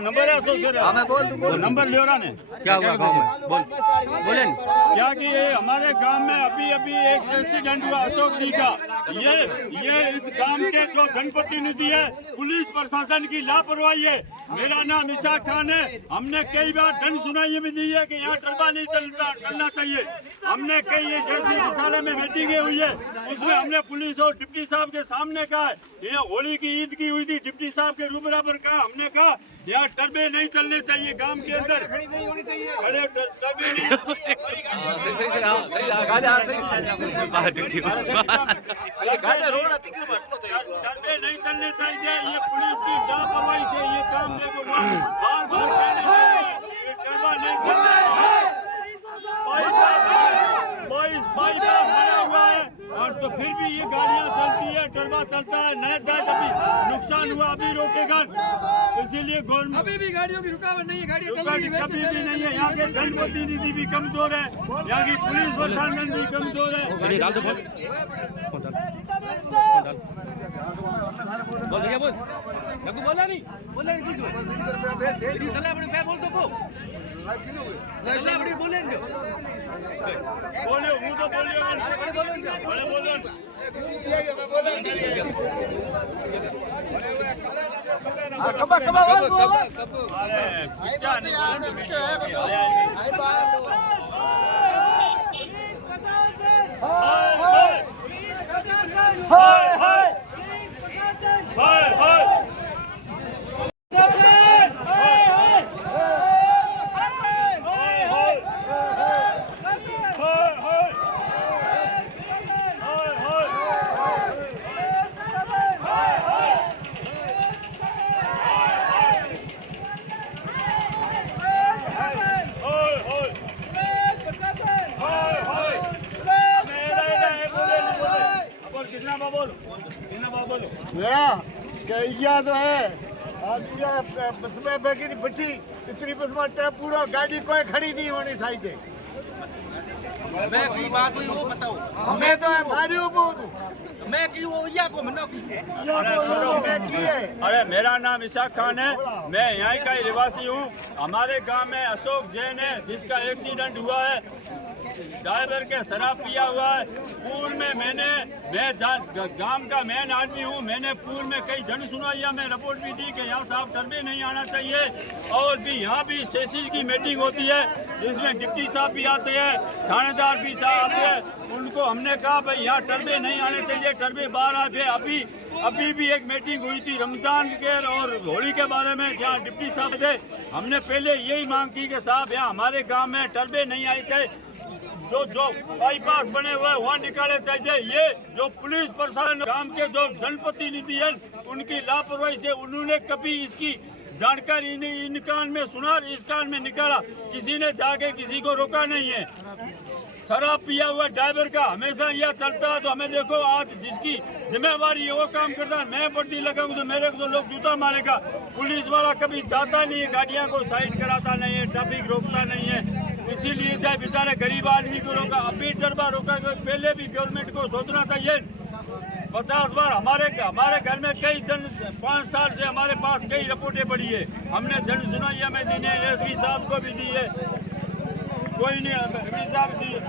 Number है number ले रहा ने क्या हुआ गाँव में बोले क्या कि ये हमारे गांव में अभी अभी एक एक्सीडेंट हुआ अशोक जी का। ये इस गांव के जो गणपति निधि है पुलिस प्रशासन की लापरवाही है। मेरा नाम इशा खान है। हमने कई बार जन सुनाई भी दी है कि यहाँ टरबा नहीं चलना चाहिए। हमने कई जैसी विशाले में मीटिंगें हुई है उसमें हमने पुलिस और डिप्टी साहब के सामने कहा है। होली की ईद की हुई थी डिप्टी साहब के रूप बराबर कहा। हमने कहा यहाँ टरबे नहीं चलने चाहिए गांव के अंदर खड़े टरबे नहीं चलने चाहिए। ये पुलिस की लापरवाही से ये काम देखो बार बार टरबा नहीं बना हुआ है और तो फिर भी ये गाड़ियां चलती है टरबा चलता है। नया जायज अभी नुकसान हुआ अभी रोकेगा इसीलिए गवर्नमेंट अभी भी गाड़ियों की रुकावट नहीं है। गाड़ियां कभी भी नहीं है। यहाँ के जनप्रतिनिधि निधि भी कमजोर है। यहाँ की पुलिस प्रशासन भी कमजोर है। बोला नहीं बोलेंगे बोले वो तो क्या तो है बच्ची इतनी पूरा गाड़ी कोई खड़ी नहीं होनी चाहिए। मैं की बात हुई वो बताओ। मैं तो मारियो बोल मैं की वो या को मना की अरे मेरा नाम इशा खान है। मैं यहाँ का ही निवासी हूँ। हमारे गांव में अशोक जैन है जिसका एक्सीडेंट हुआ है। ड्राइवर के शराब पिया हुआ है। पूल में मैं गांव का मेन आदमी हूँ। मैंने पूल में कई जन सुनाइया में रिपोर्ट भी दी कि यहाँ साहब टरबे नहीं आना चाहिए। और भी यहाँ भी सेसीज की मीटिंग होती है जिसमें डिप्टी साहब भी आते हैं थानेदार भी साहब आते हैं। उनको हमने कहा भाई यहाँ टरबे नहीं आने चाहिए टरबे बाहर आते। अभी भी एक मीटिंग हुई थी रमजान के और होली के बारे में जहाँ डिप्टी साहब थे। हमने पहले यही मांग की कि साहब यहाँ हमारे गांव में टरबे नहीं आए थे। जो बाईपास बने हुए वहाँ निकाले चाहिए। ये जो पुलिस प्रशासन गांव के जो जनप्रतिनिधि है उनकी लापरवाही से उन्होंने कभी इसकी जानकारी इन कान में सुना इस कान में निकाला। किसी ने जाके किसी को रोका नहीं है। शराब पिया हुआ ड्राइवर का हमेशा यह चलता है। तो हमें देखो आज जिसकी जिम्मेवारी है वो काम करता है। मैं वर्दी लगाऊं तो मेरे को तो लोग जूता मारेगा। पुलिस वाला कभी जाता नहीं है गाड़ियां को साइड कराता नहीं है ट्रैफिक रोकता नहीं है। इसीलिए चाहे बेचारे गरीब आदमी को रोका अभी टरबा रोका। पहले भी गवर्नमेंट को सोचना चाहिए। 50 बार हमारे घर में कई 5 साल से हमारे पास कई रिपोर्टें पड़ी है। हमने जन सुनाइया में दी है एसपी साहब को भी दी है कोई नहीं साहब दी है।